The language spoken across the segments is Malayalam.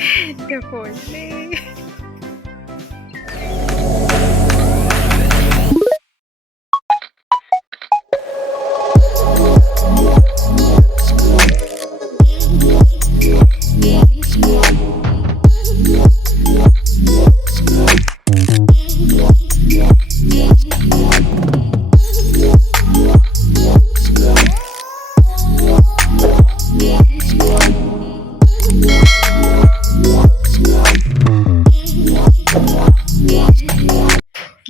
എൻ്റെ പൊന്നേ.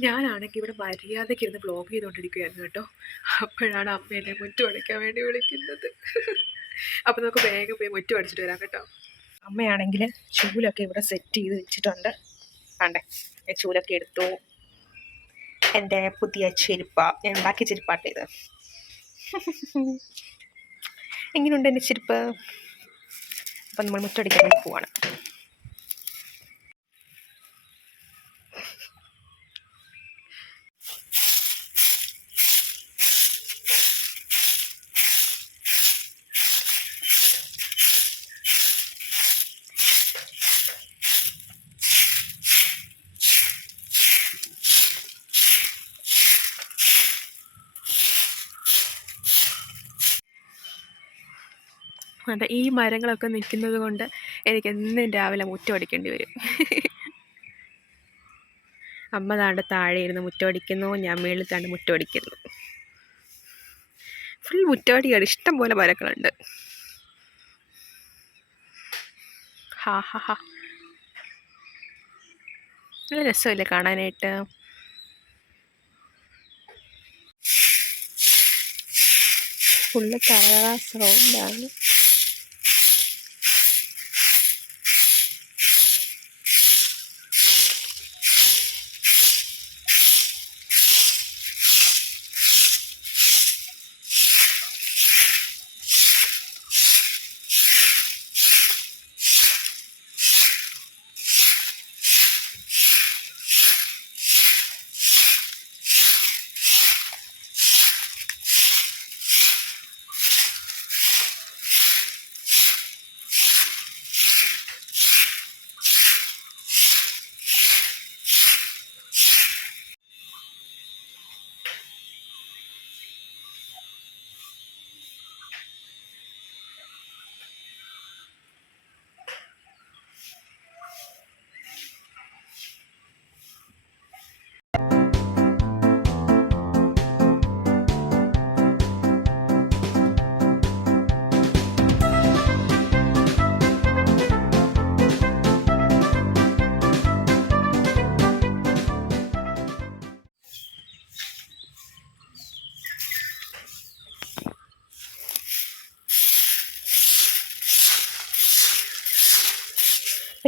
ഞാനാണെങ്കിൽ ഇവിടെ മര്യാദയ്ക്ക് ഇരുന്ന് ബ്ലോഗ് ചെയ്തുകൊണ്ടിരിക്കുകയായിരുന്നു കേട്ടോ. അപ്പോഴാണ് അമ്മ എന്നെ മുറ്റം അടിക്കാൻ വേണ്ടി വിളിക്കുന്നത്. അപ്പോൾ നമുക്ക് വേഗം പോയി മുറ്റം അടിച്ചിട്ട് വരാം കേട്ടോ. അമ്മയാണെങ്കിൽ ചൂലൊക്കെ ഇവിടെ സെറ്റ് ചെയ്ത് വെച്ചിട്ടുണ്ട്. ആണ്ടേ ചൂലൊക്കെ എടുത്തു. എൻ്റെ പുതിയ ചെരുപ്പ്, ഞാൻ ഉണ്ടാക്കിയ ചെരുപ്പാട്ടെ ഇത്. എങ്ങനെയുണ്ട് എൻ്റെ ചെരുപ്പ്? അപ്പം നമ്മൾ മുറ്റടിക്കാൻ വേണ്ടി പോവാണ്. അതെ, ഈ മരങ്ങളൊക്കെ നിൽക്കുന്നത് കൊണ്ട് എനിക്ക് എന്നും രാവിലെ മുറ്റം അടിക്കേണ്ടി വരും. അമ്മ താണ്ട് താഴെ ഇരുന്ന് മുറ്റം അടിക്കുന്നു, ഞാൻ മേളിൽ താണ്ട് മുറ്റം അടിക്കുന്നു. ഫുൾ മുറ്റമടിയാണ്, ഇഷ്ടം പോലെ മരങ്ങളുണ്ട്. ഹാ ഹാ ഹാ, നല്ല രസമല്ലേ കാണാനായിട്ട്. ഫുള്ള് കറ സൗണ്ടാണ്.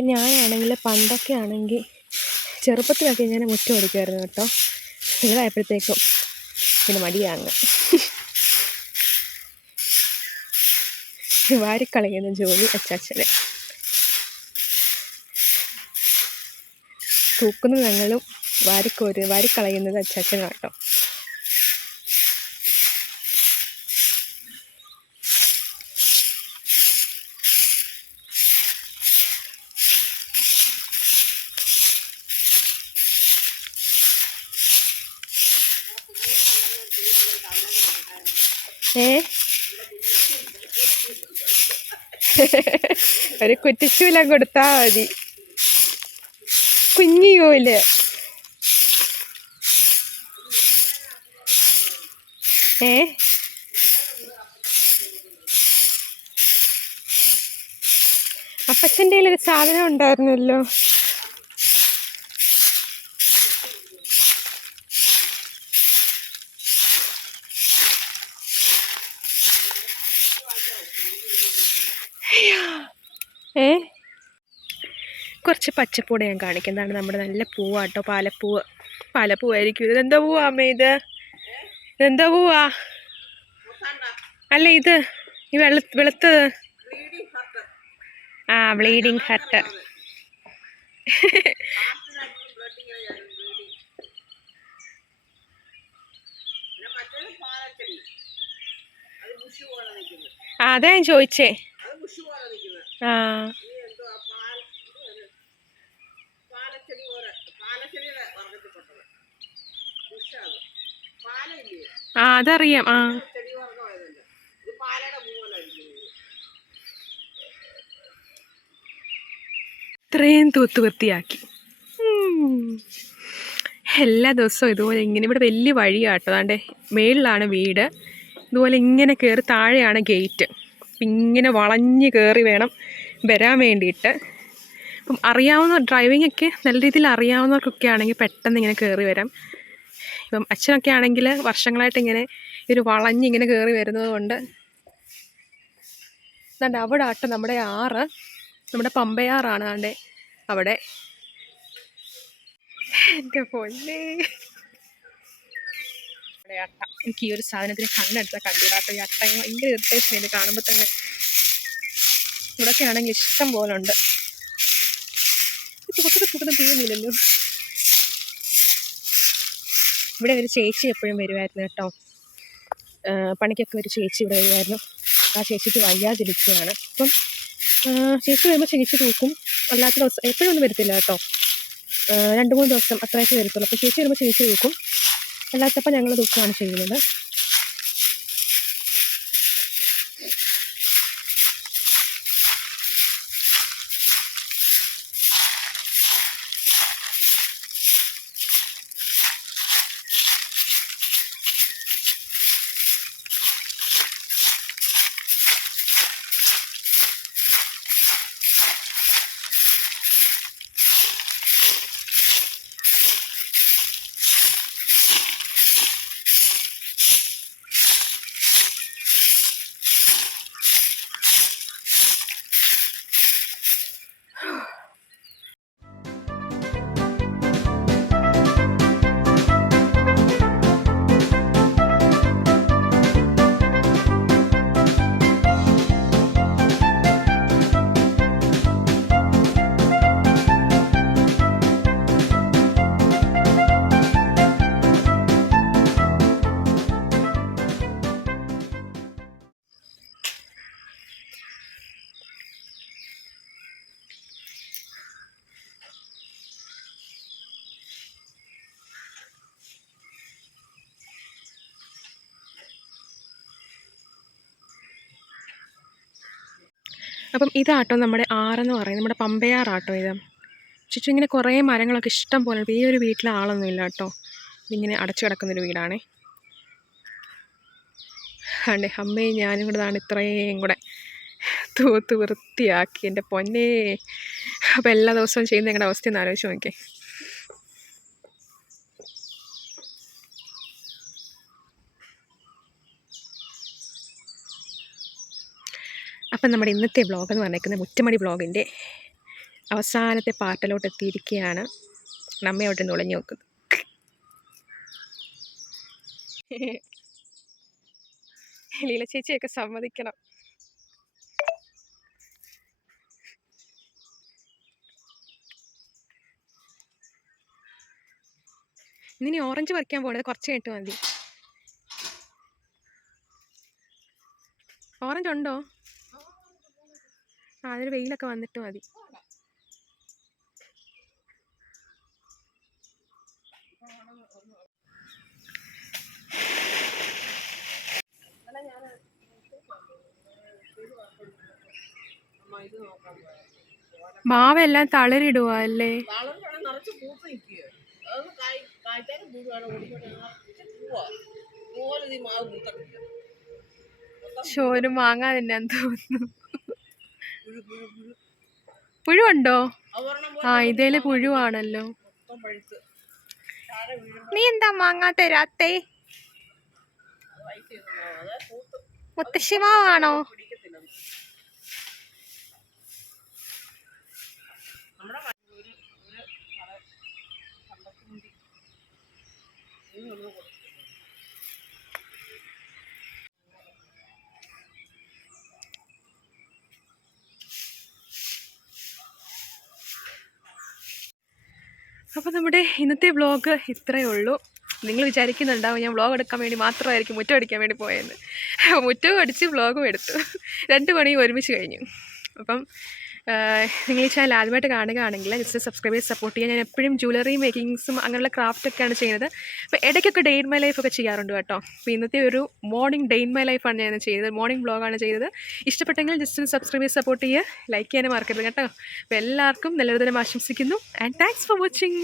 ഇപ്പം ഞാനാണെങ്കിൽ പണ്ടൊക്കെ ആണെങ്കിൽ ചെറുപ്പത്തിലൊക്കെ ഇങ്ങനെ മുറ്റം അടിക്കുമായിരുന്നു കേട്ടോ. ഇതായപ്പോഴത്തേക്കും പിന്നെ മടിയാങ്ങ്. വാരിക്കളയുന്ന ജോലി അച്ചാച്ചന്. തൂക്കുന്ന ഞങ്ങളും വാരിക്കളയുന്നത് അച്ചാച്ചനാണ് കേട്ടോ. ഒരു കുറ്റിച്ചൂല കൊടുത്താ മതി, കുഞ്ഞി കോല്. അപ്പച്ചൻ്റെ കയ്യിലൊരു സാധനം ഉണ്ടായിരുന്നല്ലോ. കുറച്ച് പച്ചപ്പൂടെ ഞാൻ കാണിക്കുന്നതാണ്. നമ്മുടെ നല്ല പൂവാട്ടോ, പാലപ്പൂവ്. പാലപ്പൂവായിരിക്കും. ഇതെന്താ പൂവാ അമ്മ? ഇതെന്താ പൂവാ? അല്ല, ഇത് ഈ വെളുത്തത്. ആ, ബ്ലീഡിങ് ഹാർട്ട്. അതാ ഞാൻ ചോദിച്ചേ. ആ, ആ അതറിയാം. ആ ഇത്രയും തൂത്ത് വൃത്തിയാക്കി. എല്ലാ ദിവസവും ഇതുപോലെ ഇങ്ങനെ. ഇവിടെ വലിയ വഴിയാട്ടോ, അതാണ്ട് മേളിലാണ് വീട്. ഇതുപോലെ ഇങ്ങനെ കയറി താഴെയാണ് ഗേറ്റ്. ഇങ്ങനെ വളഞ്ഞ് കയറി വേണം വരാൻ വേണ്ടിയിട്ട്. അപ്പം അറിയാവുന്ന ഡ്രൈവിങ്ങൊക്കെ നല്ല രീതിയിൽ അറിയാവുന്നവർക്കൊക്കെ ആണെങ്കിൽ പെട്ടെന്ന് ഇങ്ങനെ കയറി വരാം. ഇപ്പം അച്ഛനൊക്കെ ആണെങ്കിൽ വർഷങ്ങളായിട്ട് ഇങ്ങനെ ഒരു വളഞ്ഞിങ്ങനെ കയറി വരുന്നത് കൊണ്ട്. അതുകൊണ്ട് അവിടെ ആട്ടോ നമ്മുടെ ആറ്, നമ്മുടെ പമ്പയാറാണ് ആണ്ട് അവിടെ. എൻ്റെ പൊന്നേ, അട്ട. എനിക്ക് ഈ ഒരു സാധനത്തിന് കണ്ണെടുത്താൽ കണ്ടുകൂടാട്ടോ. ഈ അട്ട ഭയങ്കര ഇറിറ്റേഷൻ ഇത് കാണുമ്പോൾ തന്നെ. ഇവിടെയൊക്കെ ആണെങ്കിൽ ഇഷ്ടം പോലെ ഉണ്ട്. തുറന്ന് തീരുന്നില്ലല്ലോ. ഇവിടെ ഒരു ചേച്ചി എപ്പോഴും വരുമായിരുന്നു കേട്ടോ. പണിക്കൊക്കെ ഒരു ചേച്ചി ഇവിടെ വരുമായിരുന്നു. ആ ചേച്ചിക്ക് വയ്യാതിരിക്കുകയാണ്. അപ്പം ചേച്ചി വരുമ്പോൾ ചേച്ചി തൂക്കും. അല്ലാത്ത ദിവസം എപ്പോഴും ഒന്നും വരത്തില്ല കേട്ടോ. 2-3 ദിവസം അത്രയൊക്കെ വരത്തുള്ളൂ. അപ്പോൾ ചേച്ചി വരുമ്പോൾ ചേച്ചി തൂക്കും. അല്ലാത്തപ്പോൾ ഞങ്ങൾ തൂക്കുകയാണ് ചെയ്യുന്നത്. അപ്പം ഇതാട്ടോ നമ്മുടെ ആറെന്ന് പറയുന്നത്, നമ്മുടെ പമ്പയാറാട്ടോ ഇത്. ചുറ്റും ഇങ്ങനെ കുറേ മരങ്ങളൊക്കെ ഇഷ്ടം പോലെ. ഈ ഒരു വീട്ടിൽ ആളൊന്നും ഇല്ല കേട്ടോ. ഇതിങ്ങനെ അടച്ചു കിടക്കുന്നൊരു വീടാണേ. ആണ്ടേ അമ്മയും ഞാനും കൂടെ ഇതാണ് ഇത്രയും കൂടെ തൂത്ത് വൃത്തിയാക്കി. എൻ്റെ പൊന്നേ. അപ്പോൾ എല്ലാ ദിവസവും ചെയ്യുന്ന ഞങ്ങളുടെ അവസ്ഥ ഒന്ന് ആലോചിച്ച് നോക്കിയേ. അപ്പം നമ്മുടെ ഇന്നത്തെ വ്ളോഗ് എന്ന് പറഞ്ഞേക്കുന്നത് മുറ്റമടി വ്ളോഗിൻ്റെ അവസാനത്തെ പാർട്ടിലോട്ട് എത്തിയിരിക്കുകയാണ്. നമ്മയോട്ട് നുളഞ്ഞു നോക്കുന്നത്. ലീല ചേച്ചിയൊക്കെ സമ്മതിക്കണം. ഇനി ഓറഞ്ച് പറിക്കാൻ പോകണത് കുറച്ച് കഴിഞ്ഞിട്ട് മതി. ഓറഞ്ച് ഉണ്ടോ? അതിന് വെയിലൊക്കെ വന്നിട്ട് മതി. മാവെല്ലാം തളിരിടുക അല്ലേ? ചോര് മാങ്ങാ തിന്നാൻ തോന്നുന്നു. പുഴുണ്ടോ? ആ ഇതേല് പുഴുവാണല്ലോ. നീ എന്താ മാങ്ങാ തരാത്തേ? മുത്തശ്ശിമാവാണോ? അപ്പോൾ നമ്മുടെ ഇന്നത്തെ വ്ളോഗ് ഇത്രയേ ഉള്ളൂ. നിങ്ങൾ വിചാരിക്കുന്നുണ്ടാവും ഞാൻ വ്ളോഗ് എടുക്കാൻ വേണ്ടി മാത്രമായിരിക്കും മുറ്റം അടിക്കാൻ വേണ്ടി പോയെന്ന്. മുറ്റവും അടിച്ച് വ്ളോഗും എടുത്തു. 2 പണിയും ഒരുമിച്ച് കഴിഞ്ഞു. അപ്പം നിങ്ങൾ ഈ ചാനൽ ആദ്യമായിട്ട് കാണുകയാണെങ്കിൽ ജസ്റ്റ് സബ്സ്ക്രൈബ് ചെയ്ത് സപ്പോർട്ട് ചെയ്യുക. ഞാൻ എപ്പോഴും ജ്വല്ലറി മേക്കിങ്സും അങ്ങനെയുള്ള ക്രാഫ്റ്റൊക്കെയാണ് ചെയ്യുന്നത്. അപ്പോൾ ഇടയ്ക്കൊക്കെ ഡേ ഇൻ മൈ ലൈഫൊക്കെ ചെയ്യാറുണ്ട് കേട്ടോ. അപ്പോൾ ഇന്നത്തെ ഒരു മോർണിംഗ് ഡേ ഇൻ മൈ ലൈഫാണ് ഞാൻ ചെയ്തത്, മോർണിംഗ് വ്ളോഗാണ് ചെയ്തത്. ഇഷ്ടപ്പെട്ടെങ്കിൽ ജസ്റ്റ് ഒന്ന് സബ്സ്ക്രൈബ് ചെയ്ത് സപ്പോർട്ട് ചെയ്യുക, ലൈക്ക് ചെയ്യാനും മറക്കരുത് കേട്ടോ. അപ്പോൾ എല്ലാവർക്കും നല്ലൊരു ദിനം ആശംസിക്കുന്നു. And thanks for watching.